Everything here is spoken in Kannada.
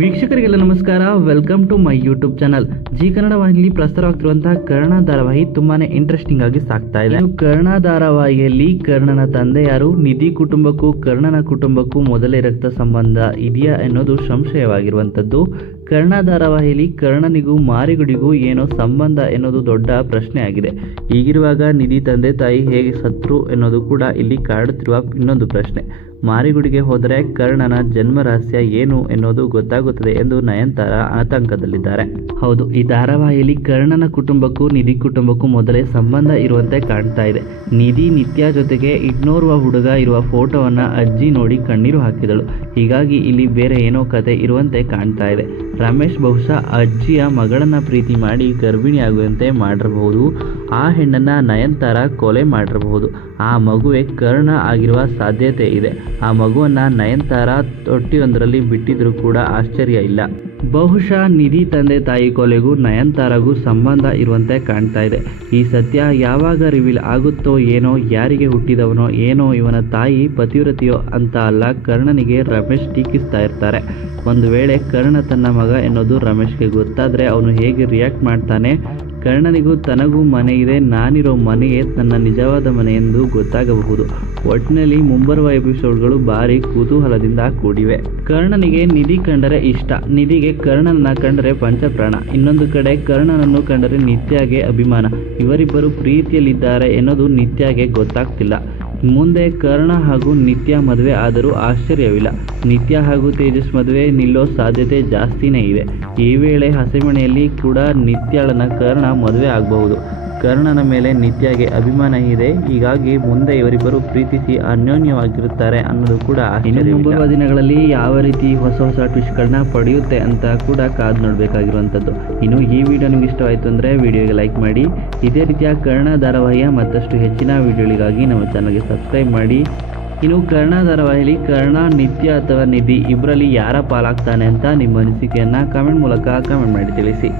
ವೀಕ್ಷಕರಿಗೆಲ್ಲ ನಮಸ್ಕಾರ. Welcome to my YouTube channel. Zee Kannada ವಾಹಿನಿಯಲ್ಲಿ ಪ್ರಸಾರವಾಗ್ತಿರುವಂತಹ ಕರ್ಣ ಧಾರಾವಾಹಿ ತುಂಬಾನೇ ಇಂಟ್ರೆಸ್ಟಿಂಗ್ ಆಗಿ ಸಾಗ್ತಾ ಇದೆ. ಕರ್ಣ ಧಾರಾವಾಹಿಯಲ್ಲಿ ಕರ್ಣನ ತಂದೆ ಯಾರು, ನಿಧಿ ಕುಟುಂಬಕ್ಕೂ ಕರ್ಣನ ಕುಟುಂಬಕ್ಕೂ ಮೊದಲೇ ರಕ್ತ ಸಂಬಂಧ ಇದೆಯಾ ಎನ್ನುವುದು ಸಂಶಯವಾಗಿರುವಂಥದ್ದು. ಕರ್ಣ ಧಾರಾವಾಹಿಯಲ್ಲಿ ಕರ್ಣನಿಗೂ ಮಾರಿಗುಡಿಗೂ ಏನೋ ಸಂಬಂಧ ಎನ್ನುವುದು ದೊಡ್ಡ ಪ್ರಶ್ನೆ ಆಗಿದೆ. ಹೀಗಿರುವಾಗ ನಿಧಿ ತಂದೆ ತಾಯಿ ಹೇಗೆ ಸತ್ರು ಎನ್ನುವುದು ಕೂಡ ಇಲ್ಲಿ ಕಾಡುತ್ತಿರುವ ಇನ್ನೊಂದು ಪ್ರಶ್ನೆ. ಮಾರಿಗುಡಿಗೆ ಹೋದರೆ ಕರ್ಣನ ಜನ್ಮ ರಹಸ್ಯ ಏನು ಎನ್ನುವುದು ಗೊತ್ತಾಗುತ್ತದೆ ಎಂದು ನಯನತಾರ ಆತಂಕದಲ್ಲಿದ್ದಾರೆ. ಹೌದು, ಈ ಧಾರಾವಾಹಿಯಲ್ಲಿ ಕರ್ಣನ ಕುಟುಂಬಕ್ಕೂ ನಿಧಿ ಕುಟುಂಬಕ್ಕೂ ಮೊದಲೇ ಸಂಬಂಧ ಇರುವಂತೆ ಕಾಣ್ತಾ ಇದೆ. ನಿಧಿ ನಿತ್ಯ ಜೊತೆಗೆ ಇನ್ನೋರ್ವ ಹುಡುಗ ಇರುವ ಫೋಟೋವನ್ನ ಅಜ್ಜಿ ನೋಡಿ ಕಣ್ಣೀರು ಹಾಕಿದಳು. ಹೀಗಾಗಿ ಇಲ್ಲಿ ಬೇರೆ ಏನೋ ಕತೆ ಇರುವಂತೆ ಕಾಣ್ತಾ ಇದೆ. ರಮೇಶ್ ಬಹುಶಃ ಅಜ್ಜಿಯ ಮಗಳನ್ನ ಪ್ರೀತಿ ಮಾಡಿ ಗರ್ಭಿಣಿಯಾಗುವಂತೆ ಮಾಡಿರಬಹುದು. ಆ ಹೆಣ್ಣನ್ನ ನಯನತಾರ ಕೊಲೆ ಮಾಡಿರಬಹುದು. ಆ ಮಗುವೆ ಕರ್ಣ ಆಗಿರುವ ಸಾಧ್ಯತೆ ಇದೆ. ಆ ಮಗುವನ್ನ ನಯನತಾರ ತೊಟ್ಟಿಯೊಂದರಲ್ಲಿ ಬಿಟ್ಟಿದ್ರೂ ಕೂಡ ಆಶ್ಚರ್ಯ ಇಲ್ಲ. ಬಹುಶಃ ನಿಧಿ ತಂದೆ ತಾಯಿ ಕೊಲೆಗೂ ನಯನತಾರಗೂ ಸಂಬಂಧ ಇರುವಂತೆ ಕಾಣ್ತಾ ಇದೆ. ಈ ಸತ್ಯ ಯಾವಾಗ ರಿವೀಲ್ ಆಗುತ್ತೋ ಏನೋ, ಯಾರಿಗೆ ಹುಟ್ಟಿದವನೋ ಏನೋ, ಇವನ ತಾಯಿ ಪತಿವ್ರತಿಯೋ ಅಂತ ಅಲ್ಲ ಕರ್ಣನಿಗೆ ರಮೇಶ್ ಟೀಕಿಸ್ತಾ ಇರ್ತಾರೆ. ಒಂದು ವೇಳೆ ಕರ್ಣ ತನ್ನ ಮಗ ಎನ್ನೋದು ರಮೇಶ್ಗೆ ಗೊತ್ತಾದರೆ ಅವನು ಹೇಗೆ ರಿಯಾಕ್ಟ್ ಮಾಡ್ತಾನೆ? ಕರ್ಣನಿಗೂ ತನಗೂ ಮನೆ ಇದೆ, ನಾನಿರೋ ಮನೆಯೇ ತನ್ನ ನಿಜವಾದ ಮನೆ ಎಂದು ಗೊತ್ತಾಗಬಹುದು. ಒಟ್ಟಿನಲ್ಲಿ ಮುಂಬರುವ ಎಪಿಸೋಡ್ಗಳು ಭಾರಿ ಕುತೂಹಲದಿಂದ ಕೂಡಿವೆ. ಕರ್ಣನಿಗೆ ನಿಧಿ ಕಂಡರೆ ಇಷ್ಟ, ನಿಧಿಗೆ ಕರ್ಣನನ್ನ ಕಂಡರೆ ಪಂಚಪ್ರಾಣ. ಇನ್ನೊಂದು ಕಡೆ ಕರ್ಣನನ್ನು ಕಂಡರೆ ನಿತ್ಯಾಗೆ ಅಭಿಮಾನ. ಇವರಿಬ್ಬರು ಪ್ರೀತಿಯಲ್ಲಿದ್ದಾರೆ ಎನ್ನೋದು ನಿತ್ಯಾಗೆ ಗೊತ್ತಾಗ್ತಿಲ್ಲ. ಮುಂದೆ ಕರ್ಣ ಹಾಗೂ ನಿತ್ಯ ಮದುವೆ ಆದರೂ ಆಶ್ಚರ್ಯವಿಲ್ಲ. ನಿತ್ಯ ಹಾಗೂ ತೇಜಸ್ ಮದುವೆ ನಿಲ್ಲೋ ಸಾಧ್ಯತೆ ಜಾಸ್ತಿನೇ ಇದೆ. ಈ ವೇಳೆ ಹಸೆಮಣೆಯಲ್ಲಿ ಕೂಡ ನಿತ್ಯಾಳನ್ನ ಕರ್ಣ ಮದುವೆ ಆಗಬಹುದು. ಕರ್ಣನ ಮೇಲೆ ನಿತ್ಯಾಗೆ ಅಭಿಮಾನ ಇದೆ. ಹೀಗಾಗಿ ಮುಂದೆ ಇವರಿಬ್ಬರು ಪ್ರೀತಿಸಿ ಅನ್ಯೋನ್ಯವಾಗಿರುತ್ತಾರೆ ಅನ್ನೋದು ಕೂಡ ಇನ್ನು ಮುಂಬರುವ ದಿನಗಳಲ್ಲಿ ಯಾವ ರೀತಿ ಹೊಸ ಟ್ವಿಸ್ಟ್ಗಳನ್ನ ಪಡೆಯುತ್ತೆ ಅಂತ ಕೂಡ ಕಾದು ನೋಡಬೇಕಾಗಿರುವಂಥದ್ದು. ಇನ್ನು ಈ ವಿಡಿಯೋ ನಿಮ್ಗೆ ಇಷ್ಟವಾಯಿತು ಅಂದರೆ ವಿಡಿಯೋಗೆ ಲೈಕ್ ಮಾಡಿ. ಇದೇ ರೀತಿಯ ಕರ್ಣ ಧಾರಾವಾಹಿಯ ಮತ್ತಷ್ಟು ಹೆಚ್ಚಿನ ವಿಡಿಯೋಗಳಿಗಾಗಿ ನಮ್ಮ ಚಾನಲ್ಗೆ ಸಬ್ಸ್ಕ್ರೈಬ್ ಮಾಡಿ. ಇನ್ನು ಕರ್ಣ ಧಾರಾವಾಹಿಯಲ್ಲಿ ಕರ್ಣ, ನಿತ್ಯ ಅಥವಾ ನಿಧಿ ಇಬ್ಬರಲ್ಲಿ ಯಾರ ಪಾಲಾಗ್ತಾನೆ ಅಂತ ನಿಮ್ಮ ಅನಿಸಿಕೆಯನ್ನು ಕಾಮೆಂಟ್ ಮೂಲಕ ಕಾಮೆಂಟ್ ಮಾಡಿ ತಿಳಿಸಿ.